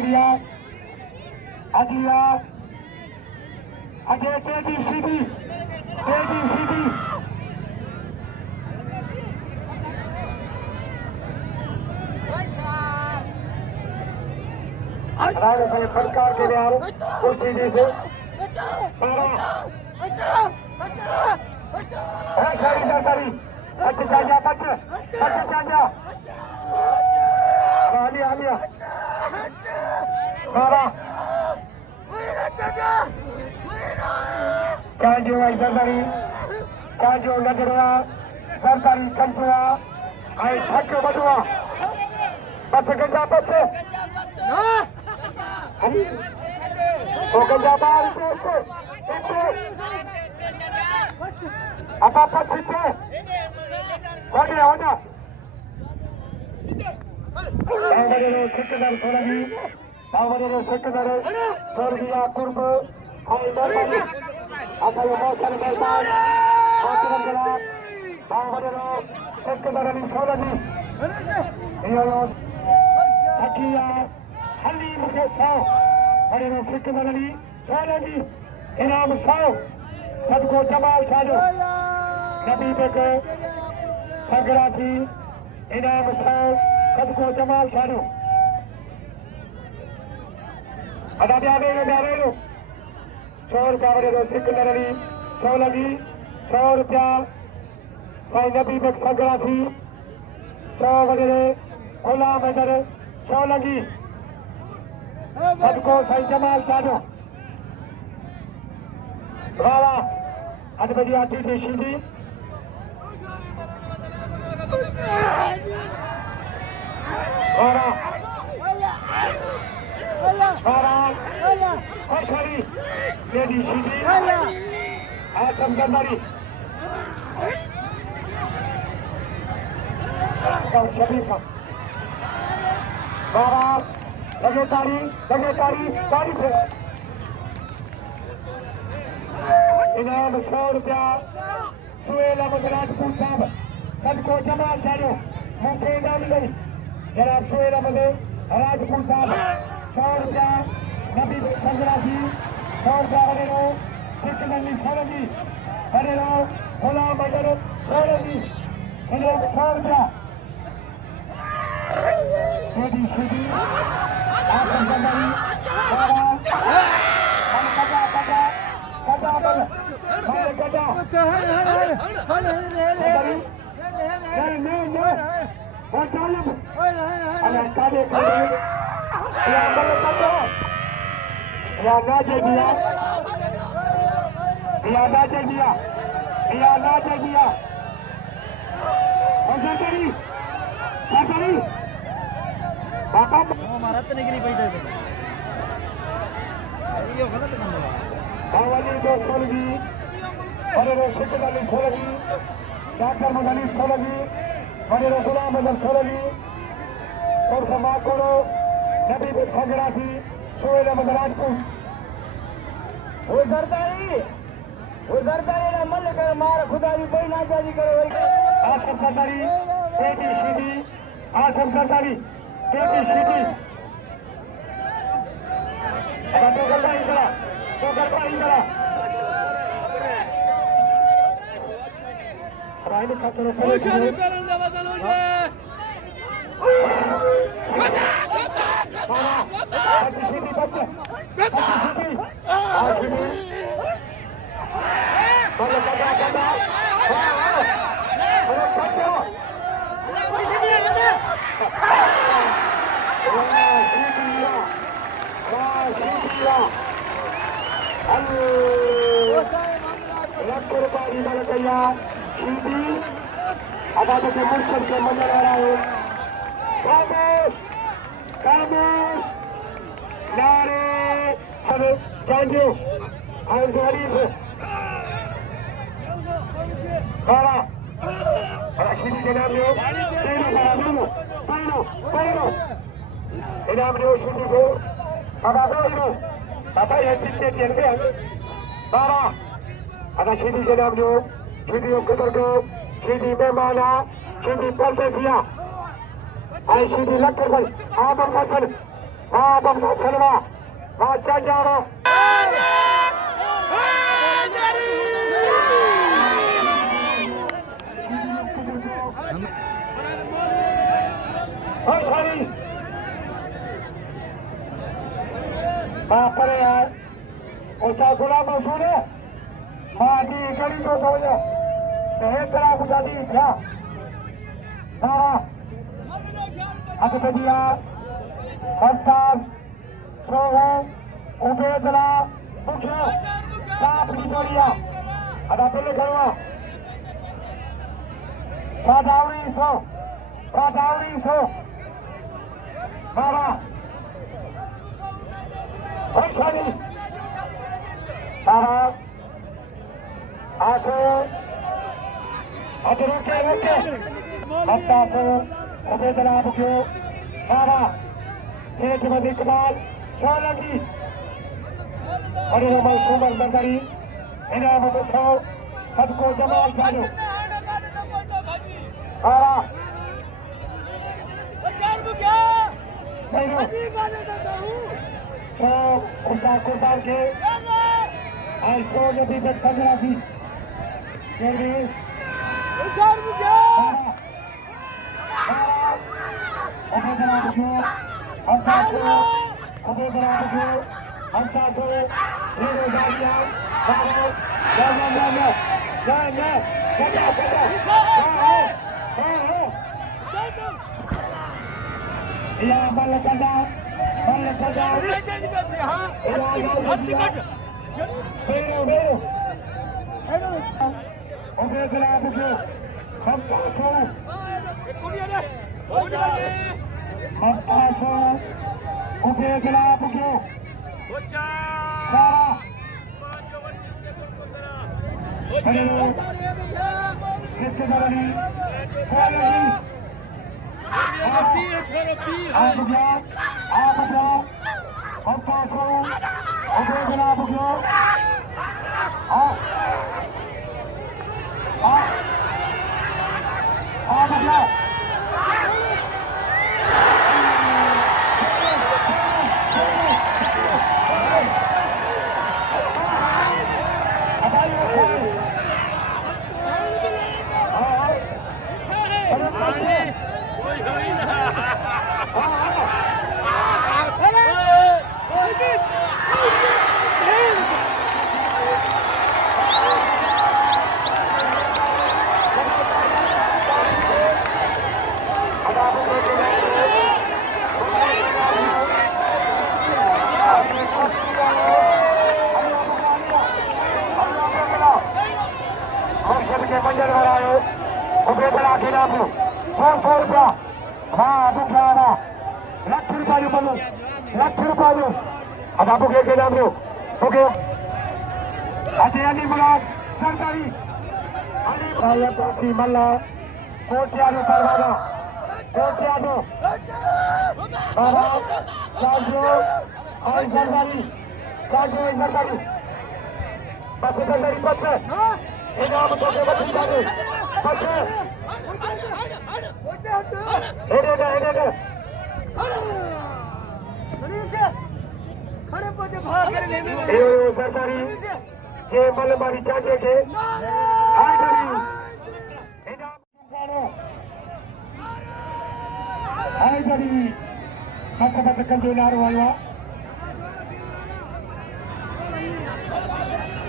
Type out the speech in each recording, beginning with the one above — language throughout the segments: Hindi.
शुक्रिया अजिया अजय तेजी सीधी राणा भाई फटकार के लिए कुर्सी जी से सारी सरकारी अच्छा चाचा बच्चे अच्छा चाचा आलिया बाबा चांजो आई सरकारी चांजो नजरुआ सरकारी कंचुआ आई छक्के बटुआ बस गंजा बच्चे वो गंजा बाल से apa pasti kau ni awak Bawalero sekedar lagi Bawalero sekedar Sorgia kurba hai normal apa yang mau cari normal aturan gelap Bawalero sekedar ini lagi iyo Sakia Halim ke sau Bawalero sekedar ini lagi inam sau सबको जमाल शाह नबी बेग संग्रासी इनाम साहब सबको जमाल शाह अदा ब्यारे 100 रुपया वरे सिख नरली 100 लगी 100 रुपया साईं नबी बेग संग्रासी 100 वरे गुलाम हैदर 100 लगी सबको साईं जमाल शाह वाह आज बजी आती थी सीधी लेडी सीधी आसम गंदारी शरीफ बाबा लगे तारी तारी से इनाम 100 रुपया सुहेल अहमद राजपूत साहब सबको जमाल शाह मुखे डाली गई जनाब सुहेल अहमद राजपूत साहब 100 रुपया नबी संग्रासी 100 रुपया वडेरो सिख नली सोलगी वडेरो गुलाम हैदर सोलगी इनाम 100 रुपया सीधी आसम गंदारी बावली को सोलगी वडेरो सिख नली सोलगी डॉक्टर मदनी सोलगी वडेरो गुलाम हैदर सोलगी और समाकोड़ो नबी बेग संग्रासी सुहेल अहमद राजपूत वो सरदारी ना मन कर मार खुदा जी कोई नाजाजी करे आसम सरदारी पेटी सीधी आसम सरदारी पेटी सीधी तो गलता इंदरा राइड खातरो कोई चारी पेरन दा बदल हो जाए सीधी बच्चे आबाद के मुर्शद के मंजर आ रहा है खामोश नारे चांजो रशीदी के नाम इनाम लो शुरू को बाबा ये जितने चलते हैं बाबा अगर शीदी के नाम लो शीदी कतर को शीदी बेमाना शीदी परदेसिया आई शीदी लक्कर भाई आमन मसन वहाँ बंदा छलवा वहाँ चल जा रहा सॉरी वहाँ पर यार उसका गुलाम मौसूल है वहाँ की गली तो हो जाए तरह गुजा दी क्या अब दिया मस्तान सोहू उबेदला मुख्य सात की जोड़िया अदा पहले करवा सादावरी सो बाबा भाई बाबा आठो अब रुके मस्तान सो उबेदला मुख्य बाबा शेख मदी कमाल सोलंगी और रमल सुमर बंदरी इनाम मुखो सबको जमाल चालू बाबा तो उसका कुर्बान के आज सो नबी तक 15 थी मल्ला कोटियानो परवाना कोटियानो बाबा काजो और सरदारी बस सरदारी पत्ते इनाम तो के बच्चे जाने पत्ते हेडेगा खड़े पत्ते भाग कर लेने ए सरदारी जे मलबारी चाचे के हाय करी हाय बड़ी मत कंजो नारो आयो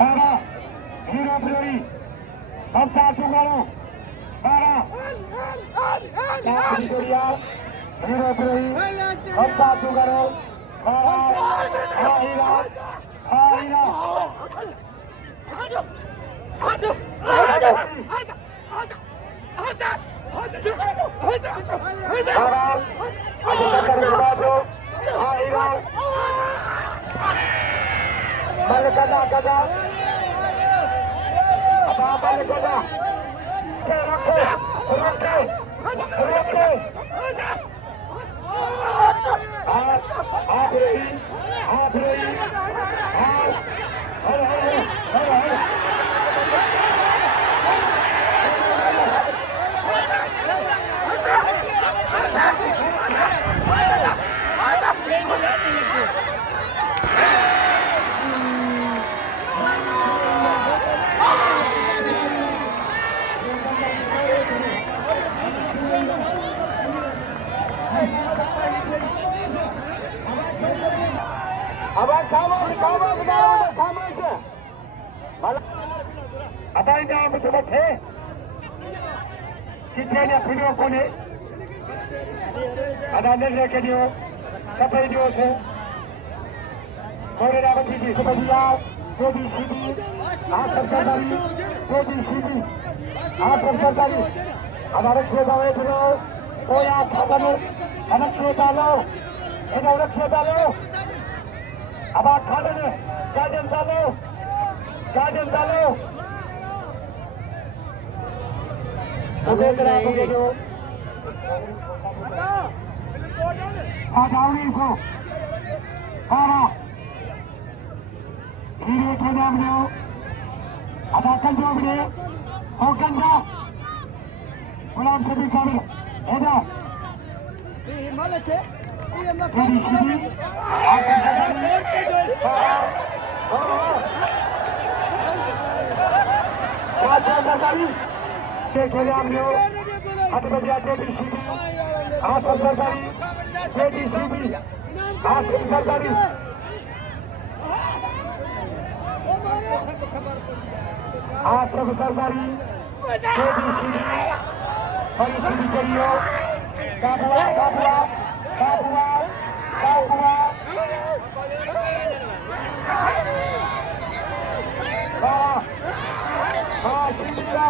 बाबा हीरो प्रियोरी हमसा चुंगारो बारा जोड़िया हीरो प्रियोरी हमसा चुंगारो बारा हीरा अब खामोश खामोश अब नाम तो थे कितने फिल्मों को ने अदालत लेके दियो सफाई दियो से मोरे रावती जी सुबह जो भी सीधी आप सरकारी जो भी सीधी आप सरकारी हमारे क्षेत्र में जो कोई आप खबर अलग क्षेत्र लो इन्हें अलग क्षेत्र लो अब आप खाने में गार्डन डालो आजावड़ी को हीरे के नाम लो अदा कर दो अपने होकर जा गुलाम से भी शामिल है ना खेले हम लोग हट बजा JDCB आप सरकारी JDCB आप सरकारी आप सब सरकारी JDCB परिस्थिति करियो काबुआ शिंदीरा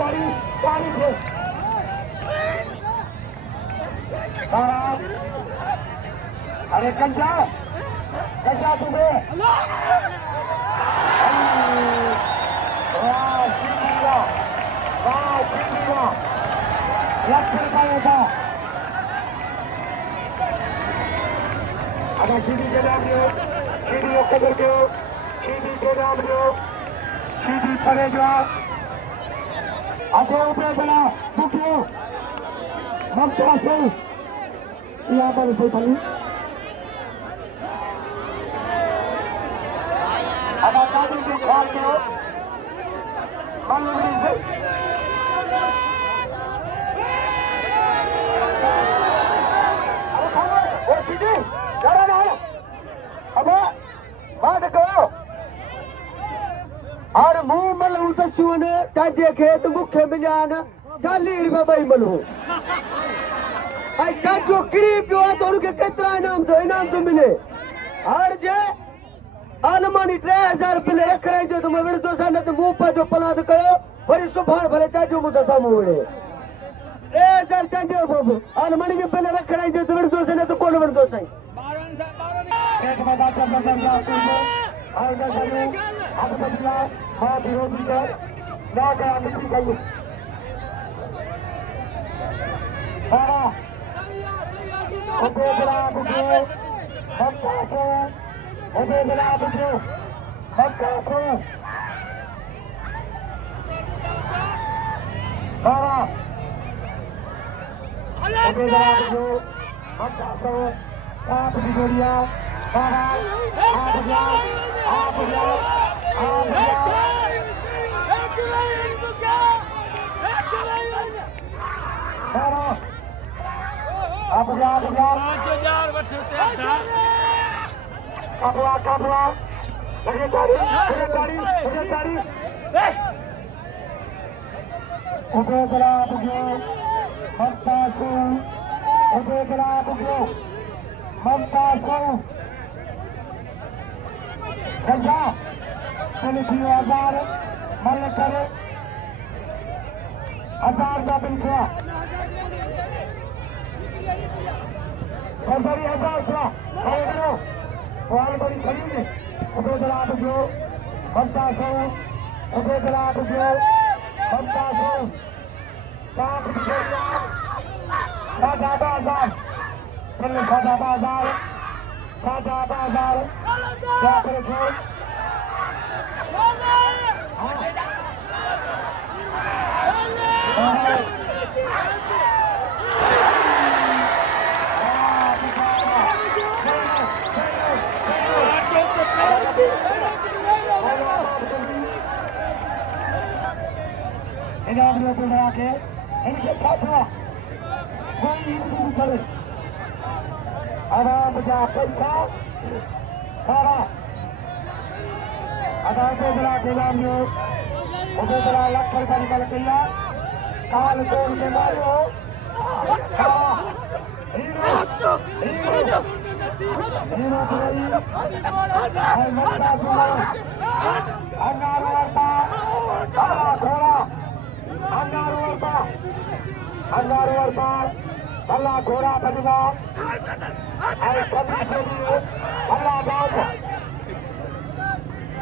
करियो ताली थे अरे कंजा तुम्हें शिंदीरा लक्ष्य का होता अब सीधी के नाम लो सीधी कदर दो सीधी के नाम लो सीधी पड़े जाओ अब ऊपर बना मुखियो ममता से यहाँ पर से खाली अब आजादी के ख्याल दो मालूम से वो सीधी जरा ना अब बात करो और मुंह मलू दस्यू ने चाचे खेत मुखे मिलान 40 रुपए भाई मलू आई चाचो करीब जो तो उनके कितना इनाम तो मिले और जे आलमानी 3000 रुपए रख रहे जो तुम विड़ दो साने तो मुंह पर जो पलाद करो वरी सुभान भले चाचो मुझे सामने 3000 चाचे बाबू आलमानी के पहले रख रहे जो तो विड़ दो साने तो कौन विड़ दो साई एक बात कर और मैं करूं अब बदला मां विरोधी है ना गया मिट्टी चाहिए सारा ओबे बड़ा बुझो हम कासो ओबे बड़ा बुझो हम कासो सारा ओबे बड़ा बुझो हम कासो आप की जोड़िया सारा आप जाओ सारा आप जाओ काबुआ लगे गाड़ी उबे बड़ा बुझो ममता को उबे बड़ा बुझो ममता को गंजा पुलिस 1000 मल करे 1000 का बिल किया सरकारी 1000 था करो बड़ी खड़ी है उबे बड़ा बुझो ममता को उबे बड़ा बुझो ममता को सादा बाजार क्या करें इनाम लेते हुए आके इनके साथियों कोई शुरू करे आराम जा पैसा सारा अदालत बड़ा के नाम में उसे बड़ा लाख रुपया निकाल किया काल तोड़ के मारो सारा हीरो हीरो हीरो भाई और ममता सुनो अंगार वार्ता सारा घोड़ा अंगार वार्ता भला घोड़ा बजवा और कभी कभी भला बात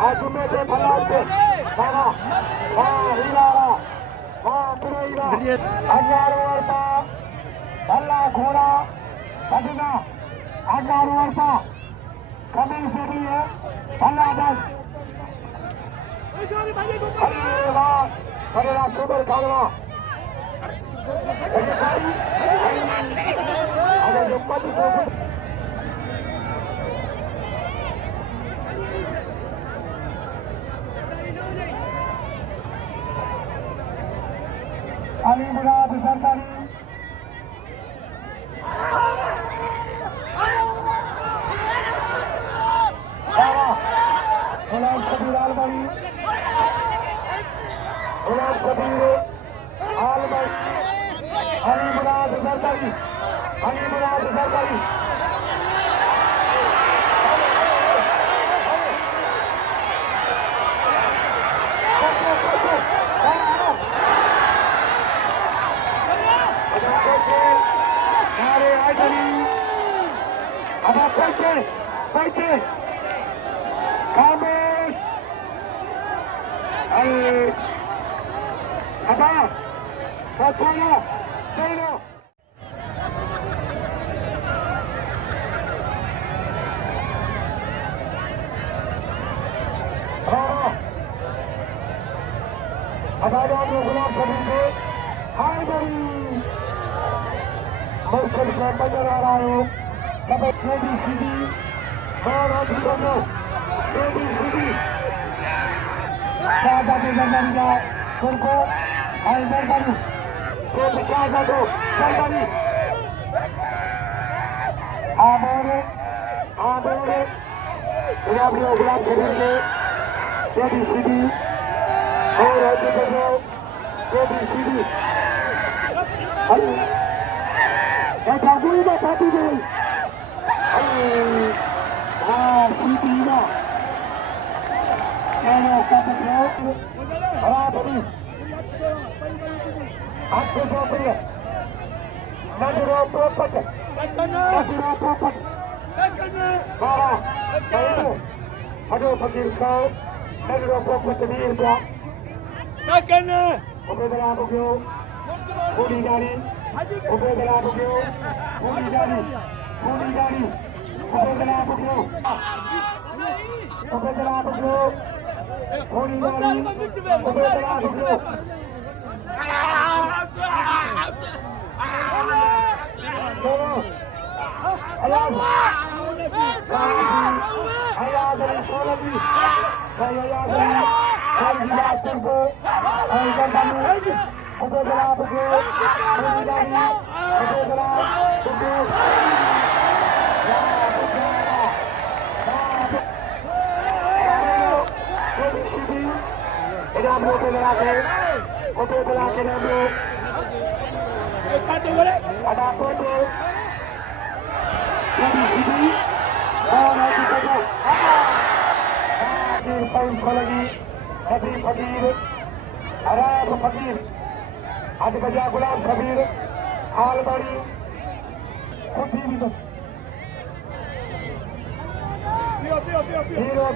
आज में से भला से सारा हीरा पुरेरा अंगार वार्ता भला घोड़ा बजवा अंगार वार्ता कभी से भी है भला बस अरे वाह अरे रात सुपर खाना ada jumpa di sana. Ali Muda besar tadi. Ulang Kabir Al-Bari. Ulang Kabir Al-Bari. Ali Murad Zardari, Ali Murad Zardari. Nare Aizali, Aba Paite, Kamesh, Aba, Fatana. अदालत में गुलाम कबीर से हाय बड़ी मौसम का नजर आ रहा है सब एबीसीडी और अधिकारियों एबीसीडी सादा के जमानिया उनको हाय बड़ी को बचा दो बड़ी आमोरे गुलाम कबीर से एबीसीडी और अधिकारियों एबीसीडी ऐसा गुरु में पाती गई सीटी में कहने का मतलब बराबरी आपको सौंपी है नजरों पोपट बारा हजो फकीर को नजरों पोपट वीर का उबेदला बुगियो पूरी गाड़ी उबेदला बुगियो पूरी गाड़ी उबेदला बुगियो पूरी गाड़ी उबेदला बुगियो फकीर अराब फकीर आज बजा गुलाम कबीर आल-बड़ी खुशी भी तो हीरो